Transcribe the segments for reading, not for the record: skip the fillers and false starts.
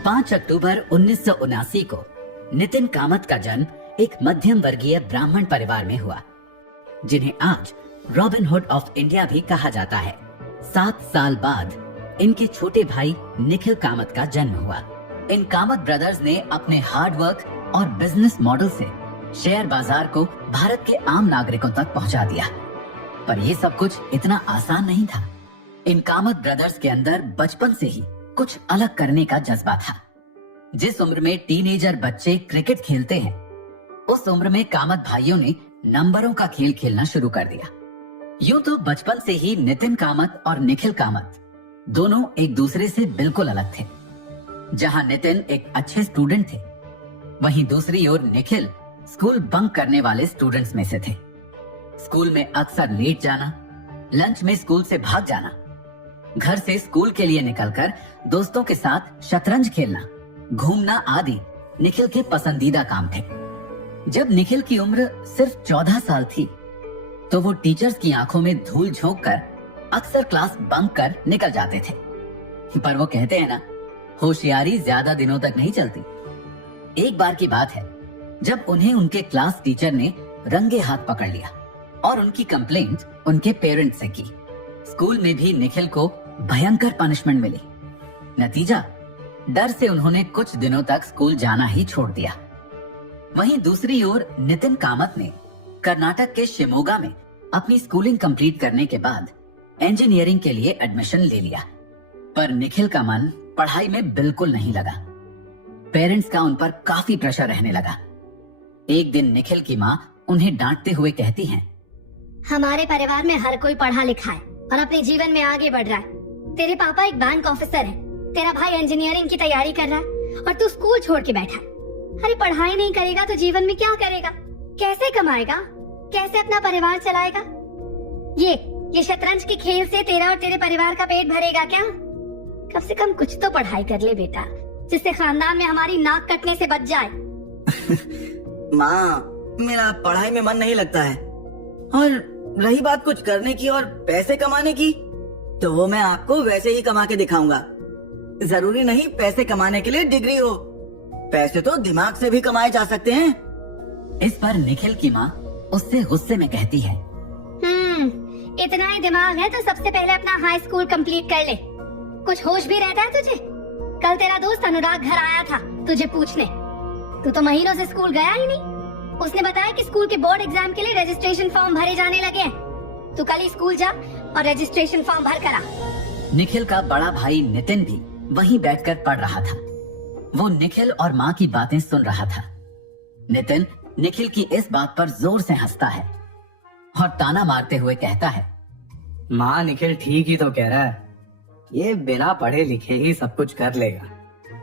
5 अक्टूबर 1979 को नितिन कामत का जन्म एक मध्यम वर्गीय ब्राह्मण परिवार में हुआ, जिन्हें आज रॉबिन हुड ऑफ इंडिया भी कहा जाता है। 7 साल बाद इनके छोटे भाई निखिल कामत का जन्म हुआ। इन कामत ब्रदर्स ने अपने हार्ड वर्क और बिजनेस मॉडल से शेयर बाजार को भारत के आम नागरिकों तक पहुंचा दिया। पर ये सब कुछ इतना आसान नहीं था। इन कामत ब्रदर्स के अंदर बचपन से ही कुछ अलग करने का जज्बा था। जिस उम्र में टीनेजर बच्चे क्रिकेट खेलते हैं, उस उम्र में कामत भाइयों ने नंबरों का खेल खेलना शुरू कर दिया। यूं तो बचपन से ही नितिन कामत और निखिल कामत दोनों एक दूसरे से बिल्कुल अलग थे। जहां नितिन एक अच्छे स्टूडेंट थे, वहीं दूसरी ओर निखिल स्कूल बंक करने वाले स्टूडेंट्स में से थे। स्कूल में अक्सर लेट जाना, लंच में स्कूल से भाग जाना, घर से स्कूल के लिए निकलकर दोस्तों के साथ शतरंज खेलना, घूमना आदि निखिल के पसंदीदा काम थे। जब निखिल की उम्र सिर्फ 14 साल थी, तो वो टीचर्स की आंखों में धूल झोंक कर अक्सर क्लास बंक कर निकल जाते थे। पर वो कहते हैं ना, होशियारी ज्यादा दिनों तक नहीं चलती। एक बार की बात है, जब उन्हें उनके क्लास टीचर ने रंगे हाथ पकड़ लिया और उनकी कंप्लेंट उनके पेरेंट्स से की। स्कूल में भी निखिल को भयंकर पनिशमेंट मिली। नतीजा, डर से उन्होंने कुछ दिनों तक स्कूल जाना ही छोड़ दिया। वहीं दूसरी ओर नितिन कामत ने कर्नाटक के शिमोगा में अपनी स्कूलिंग कंप्लीट करने के बाद इंजीनियरिंग के लिए एडमिशन ले लिया। पर निखिल का मन पढ़ाई में बिल्कुल नहीं लगा। पेरेंट्स का उन पर काफी प्रेशर रहने लगा। एक दिन निखिल की माँ उन्हें डांटते हुए कहती हैं, हमारे परिवार में हर कोई पढ़ा लिखा है और अपने जीवन में आगे बढ़ रहा है। तेरे पापा एक बैंक ऑफिसर है, तेरा भाई इंजीनियरिंग की तैयारी कर रहा है और तू स्कूल छोड़ के बैठा है। अरे पढ़ाई नहीं करेगा तो जीवन में क्या करेगा? कैसे कमाएगा? कैसे अपना परिवार चलाएगा? ये शतरंज के खेल से तेरा और तेरे परिवार का पेट भरेगा क्या? कम से कम कुछ तो पढ़ाई कर ले बेटा, जिससे खानदान में हमारी नाक कटने से बच जाए। माँ, मेरा पढ़ाई में मन नहीं लगता है, और रही बात कुछ करने की और पैसे कमाने की, तो वो मैं आपको वैसे ही कमा के दिखाऊंगा। जरूरी नहीं पैसे कमाने के लिए डिग्री हो, पैसे तो दिमाग से भी कमाए जा सकते हैं। इस पर निखिल की माँ उससे गुस्से में कहती है, इतना ही दिमाग है तो सबसे पहले अपना हाई स्कूल कंप्लीट कर ले। कुछ होश भी रहता है तुझे? कल तेरा दोस्त अनुराग घर आया था तुझे पूछने, तू तो महीनों से स्कूल गया ही नहीं। उसने बताया कि स्कूल के बोर्ड एग्जाम के लिए रजिस्ट्रेशन फॉर्म भरे जाने लगे हैं। तू कल ही स्कूल जा और रजिस्ट्रेशन फॉर्म भर कर आ। निखिल का बड़ा भाई नितिन भी वहीं बैठकर पढ़ रहा था। वो निखिल और माँ की बातें सुन रहा था। नितिन निखिल की इस बात पर जोर से हंसता है और ताना मारते हुए कहता है, माँ, निखिल ठीक ही तो कह रहा है। ये बिना पढ़े लिखे ही सब कुछ कर लेगा।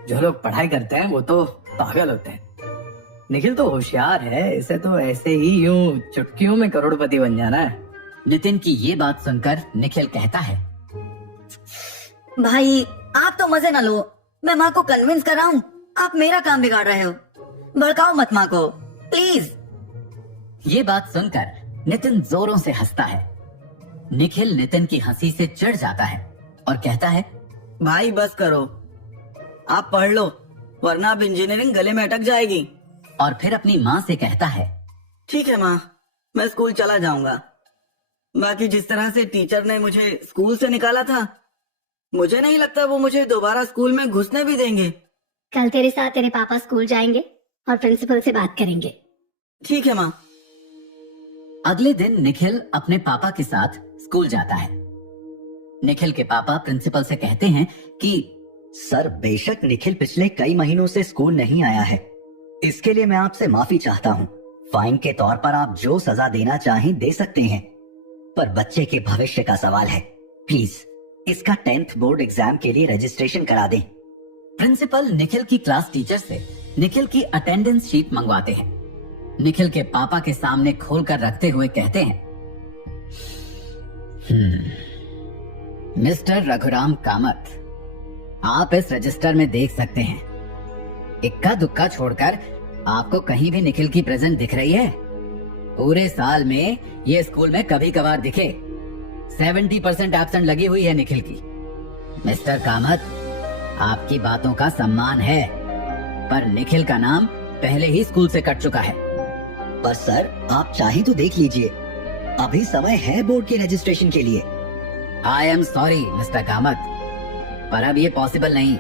जो लोग पढ़ाई करते हैं वो तो पागल होते हैं। निखिल तो होशियार है, इसे तो ऐसे ही यूं चुटकियों में करोड़पति बन जाना है। नितिन की ये बात सुनकर निखिल कहता है, भाई आप तो मजे न लो, मैं माँ को कन्विंस कर रहा हूँ। आप मेरा काम बिगाड़ रहे हो, भड़काओ मत माँ को प्लीज। ये बात सुनकर नितिन जोरों से हंसता है। निखिल नितिन की हंसी से चिढ़ जाता है और कहता है, भाई बस करो, आप पढ़ लो, वरना अब इंजीनियरिंग गले में अटक जाएगी। और फिर अपनी माँ से कहता है, ठीक है माँ, मैं स्कूल चला जाऊंगा। बाकी जिस तरह से टीचर ने मुझे स्कूल से निकाला था, मुझे नहीं लगता वो मुझे दोबारा स्कूल में घुसने भी देंगे। कल तेरे साथ तेरे पापा स्कूल जाएंगे और प्रिंसिपल से बात करेंगे। ठीक है माँ। अगले दिन निखिल अपने पापा के साथ स्कूल जाता है। निखिल के पापा प्रिंसिपल से कहते हैं कि सर, बेशक निखिल पिछले कई महीनों से स्कूल नहीं आया है, इसके लिए मैं आपसे माफी चाहता हूँ। फाइन के तौर पर आप जो सजा देना चाहें दे सकते हैं, पर बच्चे के भविष्य का सवाल है। प्लीज इसका 10th बोर्ड एग्जाम के लिए रजिस्ट्रेशन करा दें। प्रिंसिपल निखिल की क्लास टीचर से निखिल की अटेंडेंस शीट मंगवाते हैं। निखिल के पापा के सामने खोलकर रखते हुए कहते हैं, मिस्टर रघुराम कामत, आप इस रजिस्टर में देख सकते हैं, इक्का दुक्का छोड़कर आपको कहीं भी निखिल की प्रेजेंट दिख रही है? पूरे साल में ये स्कूल में कभी कभार दिखे। 70% एब्सेंट लगी हुई है निखिल की। मिस्टर कामत, आपकी बातों का सम्मान है, पर निखिल का नाम पहले ही स्कूल से कट चुका है। पर सर, आप चाहे तो देख लीजिए, अभी समय है बोर्ड के रजिस्ट्रेशन के लिए। I am sorry mister Kamat, पर अब ये पॉसिबल नहीं।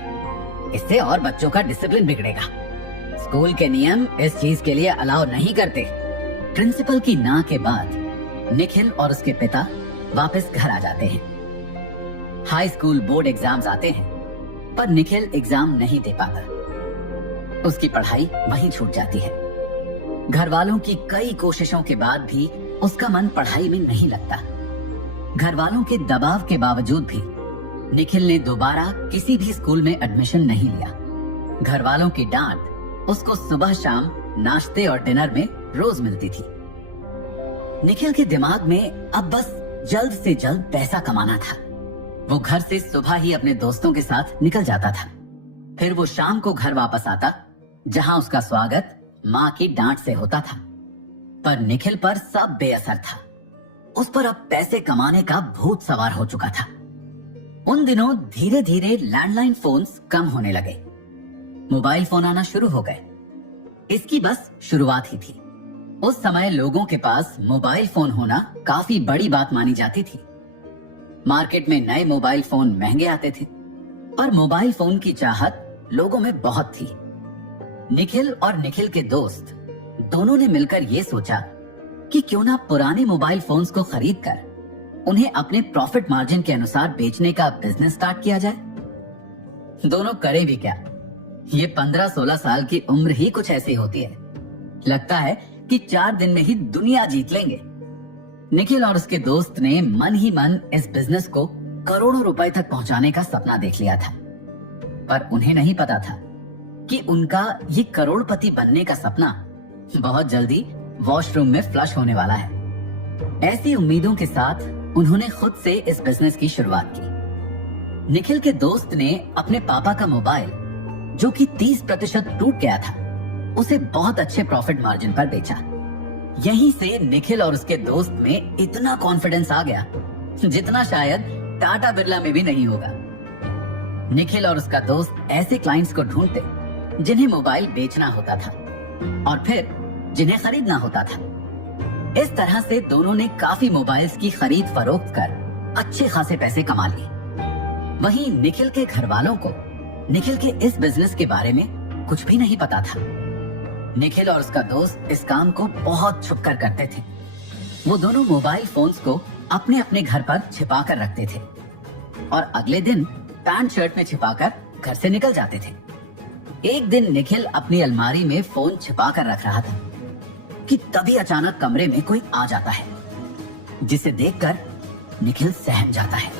इससे और बच्चों का डिसिप्लिन बिगड़ेगा। स्कूल के नियम इस चीज के लिए अलाउ नहीं करते। प्रिंसिपल की ना के बाद निखिल और उसके पिता वापस घर आ जाते हैं। हाई स्कूल बोर्ड एग्जाम्स आते हैं, पर निखिल एग्जाम नहीं दे पाता। उसकी पढ़ाई वहीं छूट जाती है। घर वालों की कई कोशिशों के बाद भी उसका मन पढ़ाई में नहीं लगता। घर वालों के दबाव के बावजूद भी निखिल ने दोबारा किसी भी स्कूल में एडमिशन नहीं लिया। घर वालों की डांट उसको सुबह शाम नाश्ते और डिनर में रोज मिलती थी। निखिल के दिमाग में अब बस जल्द से जल्द पैसा कमाना था। वो घर से सुबह ही अपने दोस्तों के साथ निकल जाता था। फिर वो शाम को घर वापस आता, जहां उसका स्वागत माँ की डांट से होता था। पर निखिल पर सब बेअसर था। उस पर अब पैसे कमाने का भूत सवार हो चुका था। उन दिनों धीरे धीरे लैंडलाइन फोन्स कम होने लगे, मोबाइल फोन आना शुरू हो गए। इसकी बस शुरुआत ही थी। उस समय लोगों के पास मोबाइल फोन होना काफी बड़ी बात मानी जाती थी। मार्केट में नए मोबाइल फोन महंगे आते थे, पर मोबाइल फोन की चाहत लोगों में बहुत थी। निखिल और निखिल के दोस्त दोनों ने मिलकर यह सोचा कि क्यों ना पुराने मोबाइल फोन्स को खरीद कर उन्हें अपने प्रॉफिट मार्जिन के अनुसार बेचने का बिजनेस स्टार्ट किया जाए। दोनों करे भी क्या, ये 15-16 साल की उम्र ही कुछ ऐसी होती है। लगता है कि 4 दिन में ही दुनिया जीत लेंगे। निखिल और उसके दोस्त ने मन ही मन इस बिजनेस को करोड़ों रुपए तक पहुंचाने का सपना देख लिया था। पर उन्हें नहीं पता था कि उनका ये करोड़पति बनने का सपना बहुत जल्दी वॉशरूम में फ्लश होने वाला है। ऐसी उम्मीदों के साथ उन्होंने खुद से इस बिजनेस की शुरुआत की। निखिल के दोस्त ने अपने पापा का मोबाइल, जो कि 30% टूट गया था, उसे बहुत अच्छे प्रॉफिट मार्जिन पर बेचा। यहीं से निखिल और उसके दोस्त में इतना कॉन्फिडेंस आ गया जितना शायद टाटा बिरला में भी नहीं होगा। निखिल और उसका दोस्त ऐसे क्लाइंट्स को ढूंढते जिन्हें मोबाइल बेचना होता था और फिर जिन्हें खरीदना होता था। इस तरह से दोनों ने काफी मोबाइल्स की खरीद फरोख्त कर अच्छे खासे पैसे कमा लिए। वहीं निखिल के घर वालों को निखिल के इस बिजनेस के बारे में कुछ भी नहीं पता था। निखिल और उसका दोस्त इस काम को बहुत छुप कर करते थे। वो दोनों मोबाइल फोन्स को अपने अपने घर पर छिपा कर रखते थे और अगले दिन पैंट शर्ट में छिपाकर घर से निकल जाते थे। एक दिन निखिल अपनी अलमारी में फोन छिपा कर रख रहा था कि तभी अचानक कमरे में कोई आ जाता है, जिसे देखकर निखिल सहम जाता है।